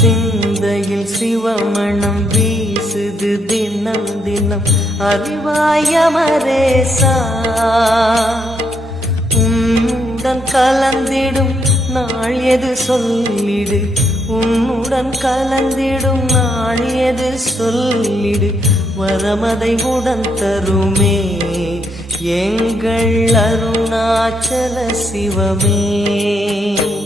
சிந்தையில் சிவமணம் வீசுது தினம் தினம் அறிவாயமரேசா உன்னுடன் கலந்திடும் நாள் எது சொல்லிடு உன்னுடன் கலந்திடும் நாள் எது சொல்லிடு வரமதை உடன் தருமே எங்கள் அருணாச்சல சிவமே.